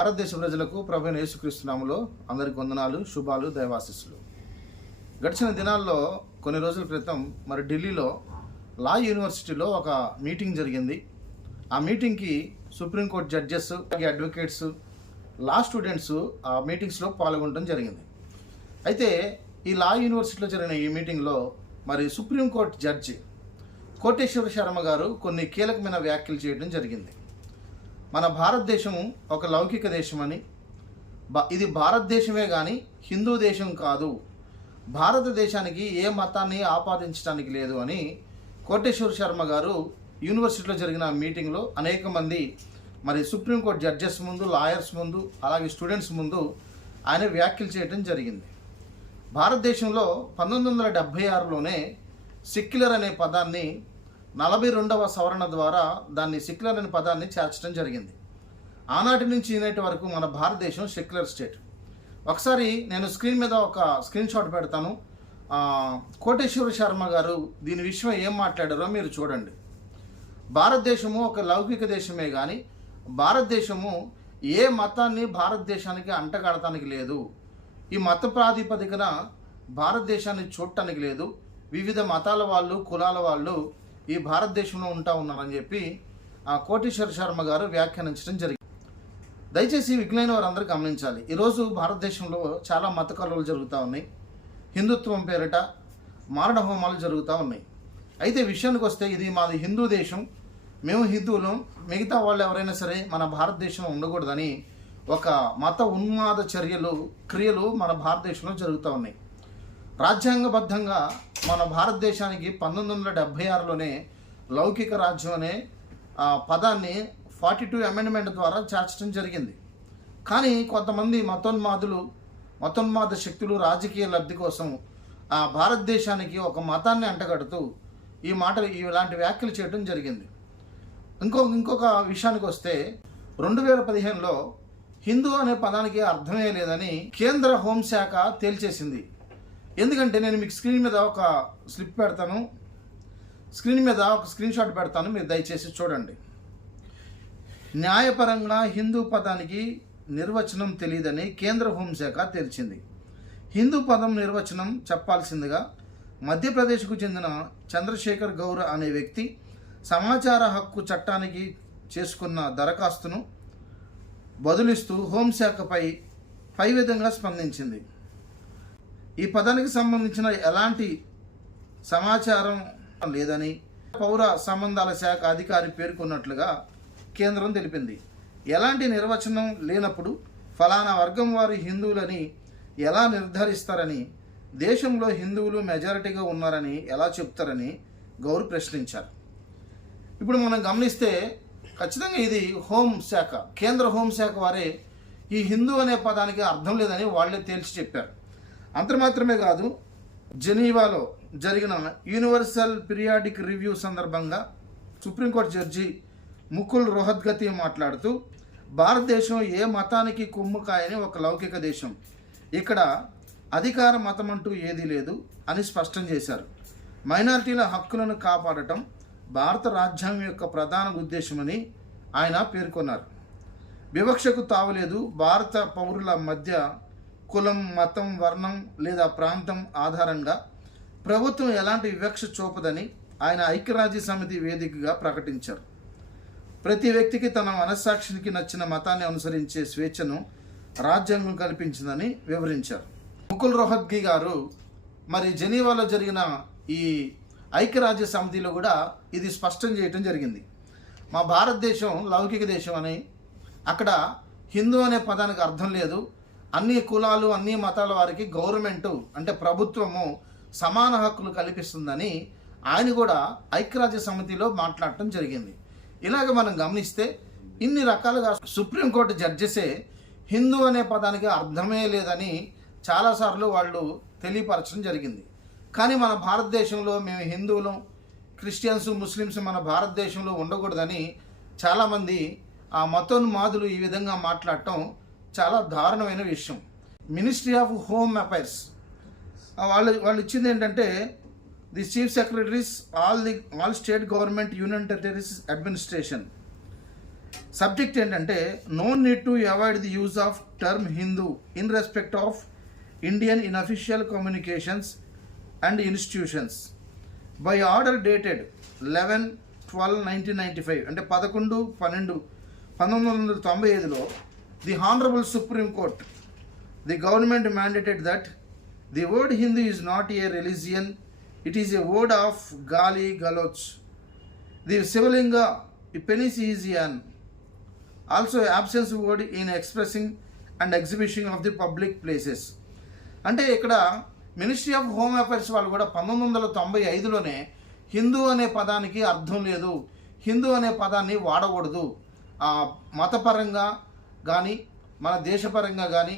భారతదేశ ప్రజలకు ప్రభువైన యేసుక్రీస్తు నామములో అందరికి వందనాలు, శుభాలు, దైవాశీస్సులు. గడిచిన దినాల్లో కొన్ని రోజుల క్రితం ఢిల్లీలో లా యూనివర్సిటీలో ఒక మీటింగ్ జరిగింది. ఆ మీటింగ్కి సుప్రీంకోర్టు జడ్జెస్, అడ్వకేట్స్, లా స్టూడెంట్స్ ఆ మీటింగ్స్లో పాల్గొనడం జరిగింది. అయితే ఈ లా యూనివర్సిటీలో జరిగిన ఈ మీటింగ్లో సుప్రీంకోర్టు జడ్జి కోటేశ్వర శర్మ గారు కొన్ని కీలకమైన వ్యాఖ్యలు చేయడం జరిగింది. మన భారతదేశం ఒక లౌకిక దేశమని, ఇది భారతదేశమే కానీ హిందూ దేశం కాదు, భారతదేశానికి ఏ మతాన్ని ఆపాదించడానికి లేదు అని కోటేశ్వర శర్మ గారు యూనివర్సిటీలో జరిగిన మీటింగ్లో అనేక మంది సుప్రీంకోర్టు జడ్జెస్ ముందు, లాయర్స్ ముందు, అలాగే స్టూడెంట్స్ ముందు ఆయన వ్యాఖ్యలు చేయడం జరిగింది. భారతదేశంలో 1976లోనే సెక్యులర్ అనే పదాన్ని 42వ సవరణ ద్వారా దాన్ని సెక్యులర్ అనే పదాన్ని చేర్చడం జరిగింది. ఆనాటి నుంచి ఈనాటి వరకు మన భారతదేశం సెక్యులర్ స్టేట్. ఒకసారి నేను స్క్రీన్ మీద ఒక స్క్రీన్ షాట్ పెడతాను. కోటేశ్వర శర్మ గారు దీని విషయం ఏం మాట్లాడారో మీరు చూడండి. భారతదేశము ఒక లౌకిక దేశమే కానీ భారతదేశము ఏ మతాన్ని భారతదేశానికి అంటగడటానికి లేదు, ఈ మత ప్రాతిపదికన భారతదేశాన్ని చూడటానికి లేదు, వివిధ మతాల వాళ్ళు, కులాల వాళ్ళు ఈ భారతదేశంలో ఉన్నారని చెప్పి కోటేశ్వర శర్మ గారు వ్యాఖ్యానించడం జరిగింది. దయచేసి విజ్ఞాన వారందరూ గమనించాలి. ఈరోజు భారతదేశంలో చాలా మత కలవలు జరుగుతూ ఉన్నాయి. హిందుత్వం పేరిట మారణ హోమాలు జరుగుతూ ఉన్నాయి. అయితే విషయానికి వస్తే ఇది మాది హిందూ దేశం, మేము హిందువులు, మిగతా వాళ్ళు ఎవరైనా సరే మన భారతదేశంలో ఉండకూడదని ఒక మత ఉన్మాద క్రియలు మన భారతదేశంలో జరుగుతూ ఉన్నాయి. రాజ్యాంగబద్ధంగా మన భారతదేశానికి 1976లోనే లౌకిక రాజ్యం అనే పదాన్ని 42 అమెండ్మెంట్ ద్వారా చేర్చడం జరిగింది. కానీ కొంతమంది మతోన్మాద శక్తులు రాజకీయ లబ్ధి కోసం భారతదేశానికి ఒక మతాన్ని అంటగడుతూ ఇలాంటి వ్యాఖ్యలు చేయడం జరిగింది. ఇంకొక విషయానికి వస్తే 2015లో హిందూ అనే పదానికి అర్థమే లేదని కేంద్ర హోంశాఖ తేల్చేసింది. ఎందుకంటే నేను మీకు స్క్రీన్ మీద ఒక స్లిప్ పెడతాను, స్క్రీన్ మీద ఒక స్క్రీన్ షాట్ పెడతాను, మీరు దయచేసి చూడండి. న్యాయపరంగా హిందూ పదానికి నిర్వచనం తెలియదని కేంద్ర హోంశాఖ తేల్చింది. హిందూ పదం నిర్వచనం చెప్పాల్సిందిగా మధ్యప్రదేశ్కు చెందిన చంద్రశేఖర్ గౌర్ అనే వ్యక్తి సమాచార హక్కు చట్టానికి చేసుకున్న దరఖాస్తును బదులిస్తూ హోంశాఖపై పై విధంగా స్పందించింది. ఈ పదానికి సంబంధించిన ఎలాంటి సమాచారం లేదని పౌర సంబంధాల శాఖ అధికారి పేర్కొన్నట్లుగా కేంద్రం తెలిపింది. ఎలాంటి నిర్వచనం లేనప్పుడు ఫలానా వర్గం వారి హిందువులని ఎలా నిర్ధారిస్తారని, దేశంలో హిందువులు మెజారిటీగా ఉన్నారని ఎలా చెప్తారని గౌర్ ప్రశ్నించారు. ఇప్పుడు మనం గమనిస్తే ఖచ్చితంగా ఇది హోంశాఖ, కేంద్ర హోంశాఖ వారే ఈ హిందూ అనే పదానికి అర్థం లేదని వాళ్ళే తేల్చి చెప్పారు. అంత మాత్రమే కాదు, జెనీవాలో జరిగిన యూనివర్సల్ పీరియాడిక్ రివ్యూ సందర్భంగా సుప్రీంకోర్టు జడ్జి ముకుల్ రోహత్గతి మాట్లాడుతూ భారతదేశం ఏ మతానికి కుమ్ముకాయని ఒక లౌకిక దేశం, ఇక్కడ అధికార మతం అంటూ ఏదీ లేదు అని స్పష్టం చేశారు. మైనారిటీల హక్కులను కాపాడటం భారత రాజ్యాంగం యొక్క ప్రధాన ఉద్దేశమని ఆయన పేర్కొన్నారు. వివక్షకు తావులేదు. భారత పౌరుల మధ్య కులం, మతం, వర్ణం లేదా ప్రాంతం ఆధారంగా ప్రభుత్వం ఎలాంటి వివక్ష చూపదని ఆయన ఐక్యరాజ్య సమితి వేదికగా ప్రకటించారు. ప్రతి వ్యక్తికి తన మనస్సాక్షికి నచ్చిన మతాన్ని అనుసరించే స్వేచ్ఛను రాజ్యాంగం కల్పించిందని వివరించారు. ముకుల్ రోహత్గి గారు జెనీవాలో జరిగిన ఈ ఐక్యరాజ్య సమితిలో కూడా ఇది స్పష్టం చేయటం జరిగింది. మా భారతదేశం లౌకిక దేశం అని, అక్కడ హిందూ అనే పదానికి అర్థం లేదు, అన్ని కులాలు, అన్ని మతాల వారికి గవర్నమెంటు అంటే ప్రభుత్వము సమాన హక్కులు కల్పిస్తుందని ఆయన కూడా ఐక్యరాజ్య సమితిలో మాట్లాడటం జరిగింది. ఇలాగ మనం గమనిస్తే ఇన్ని రకాలుగా సుప్రీంకోర్టు జడ్జెసే హిందూ అనే పదానికి అర్థమే లేదని చాలాసార్లు వాళ్ళు తెలియపరచడం జరిగింది. కానీ మన భారతదేశంలో మేము హిందువులం, క్రిస్టియన్స్, ముస్లిమ్స్ మన భారతదేశంలో ఉండకూడదని చాలామంది మతోన్మాదులు ఈ విధంగా మాట్లాడటం చాలా దారుణమైన విషయం. మినిస్ట్రీ ఆఫ్ హోమ్ అఫైర్స్ వాళ్ళు ఇచ్చింది ఏంటంటే, the chief secretaries all state government union territories administration subject ఏంటంటే no need to avoid the use of term Hindu in respect of Indian in official communications and institutions by order dated 11/12/1995 అంటే 11/12/1995లో the honourable supreme court the government mandated that the word Hindu is not a religion, it is a word of గాలి గలోచ్. The Shivalinga penis is an also absence word in expressing and exhibition of the public places. అంటే ఇక్కడ ministry of home affairs వాళ్ళు కూడా 1995లోనే హిందూ అనే పదానికి అర్థం లేదు, హిందూ అనే పదాన్ని వాడకూడదు, మతపరంగా కానీ మన దేశపరంగా కానీ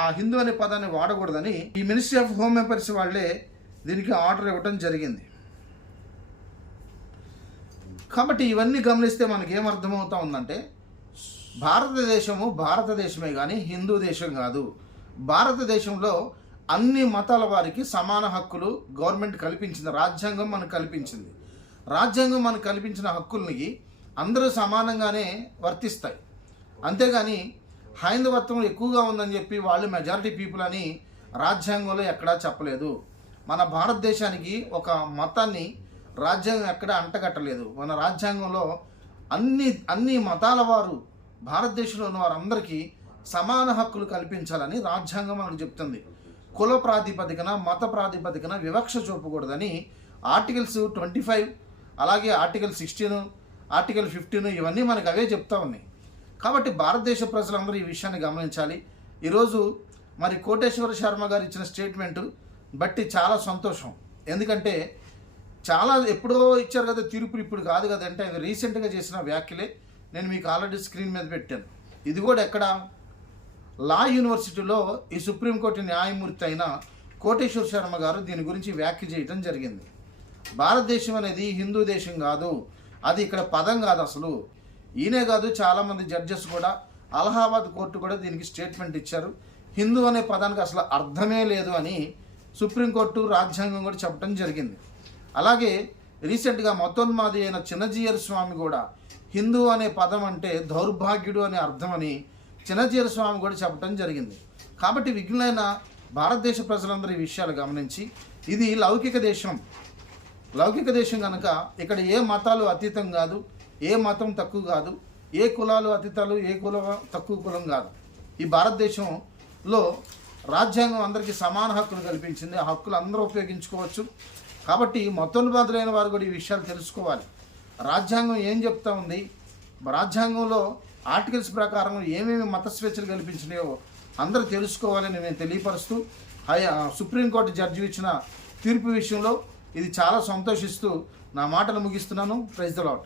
ఆ హిందూ అనే పదాన్ని వాడకూడదని ఈ మినిస్ట్రీ ఆఫ్ హోమ్ అఫైర్స్ వాళ్ళే దీనికి ఆర్డర్ ఇవ్వటం జరిగింది. కాబట్టి ఇవన్నీ గమనిస్తే మనకి ఏమర్థమవుతా ఉందంటే భారతదేశమే కానీ హిందూ దేశం కాదు. భారతదేశంలో అన్ని మతాల వారికి సమాన హక్కులు గవర్నమెంట్ కల్పించింది, రాజ్యాంగం మనకు కల్పించింది. రాజ్యాంగం మనకు కల్పించిన హక్కుల్ని అందరూ సమానంగానే వర్తిస్తాయి. అంతేగాని హైందవత్వం ఎక్కువగా ఉందని చెప్పి వాళ్ళు మెజారిటీ పీపుల్ అని రాజ్యాంగంలో ఎక్కడా చెప్పలేదు. మన భారతదేశానికి ఒక మతాన్ని రాజ్యాంగం ఎక్కడా అంటగట్టలేదు. మన రాజ్యాంగంలో అన్ని మతాల వారు భారతదేశంలో ఉన్న వారందరికీ సమాన హక్కులు కల్పించాలని రాజ్యాంగం మనకు చెప్తుంది. కుల ప్రాతిపదికన మత ప్రాతిపదికన వివక్ష చూపకూడదని ఆర్టికల్స్ 25 అలాగే ఆర్టికల్ 16 ఆర్టికల్ 15 ఇవన్నీ మనకు అవే చెప్తా ఉన్నాయి. కాబట్టి భారతదేశ ప్రజలందరూ ఈ విషయాన్ని గమనించాలి. ఈరోజు మరి కోటేశ్వర శర్మ గారు ఇచ్చిన స్టేట్మెంటు బట్టి చాలా సంతోషం. ఎందుకంటే చాలా ఎప్పుడో ఇచ్చారు కదా తీర్పులు, ఇప్పుడు కాదు కదంటే ఆయన రీసెంట్గా చేసిన వ్యాఖ్యలే నేను మీకు ఆల్రెడీ స్క్రీన్ మీద పెట్టాను. ఇది కూడా ఎక్కడ లా యూనివర్సిటీలో ఈ సుప్రీంకోర్టు న్యాయమూర్తి అయిన కోటేశ్వర శర్మ గారు దీని గురించి వ్యాఖ్య చేయడం జరిగింది. భారతదేశం అనేది హిందూ దేశం కాదు, అది ఇక్కడ పదం కాదు అసలు. ఈయనే కాదు చాలామంది జడ్జెస్ కూడా అలహాబాద్ కోర్టు కూడా దీనికి స్టేట్మెంట్ ఇచ్చారు. హిందూ అనే పదానికి అసలు అర్థమే లేదు అని సుప్రీంకోర్టు రాజ్యాంగం కూడా చెప్పడం జరిగింది. అలాగే రీసెంట్గా మతోన్మాది అయిన చిన్నజీయర్ స్వామి కూడా హిందూ అనే పదం అంటే దౌర్భాగ్యుడు అనే అర్థమని చిన్నజీయర్ స్వామి కూడా చెప్పడం జరిగింది. కాబట్టి విఘ్నులైన భారతదేశ ప్రజలందరూ ఈ విషయాలు గమనించి ఇది లౌకిక దేశం కనుక ఇక్కడ ఏ మతాలు అతీతం కాదు, ఏ మతం తక్కువ కాదు, ఏ కులాలు అతీతాలు, ఏ కులం తక్కువ కులం కాదు. ఈ భారతదేశంలో రాజ్యాంగం అందరికీ సమాన హక్కులు కల్పించింది. ఆ హక్కులు అందరూ ఉపయోగించుకోవచ్చు. కాబట్టి మతోన్మాదులైన వారు కూడా ఈ విషయాలు తెలుసుకోవాలి. రాజ్యాంగం ఏం చెప్తా ఉంది, రాజ్యాంగంలో ఆర్టికల్స్ ప్రకారం ఏమేమి మత స్వేచ్ఛలు కల్పించినాయో అందరూ తెలుసుకోవాలని నేను తెలియపరుస్తూ సుప్రీంకోర్టు జడ్జి ఇచ్చిన తీర్పు విషయంలో ఇది చాలా సంతోషిస్తూ నా మాటలు ముగిస్తున్నాను. Praise the lord.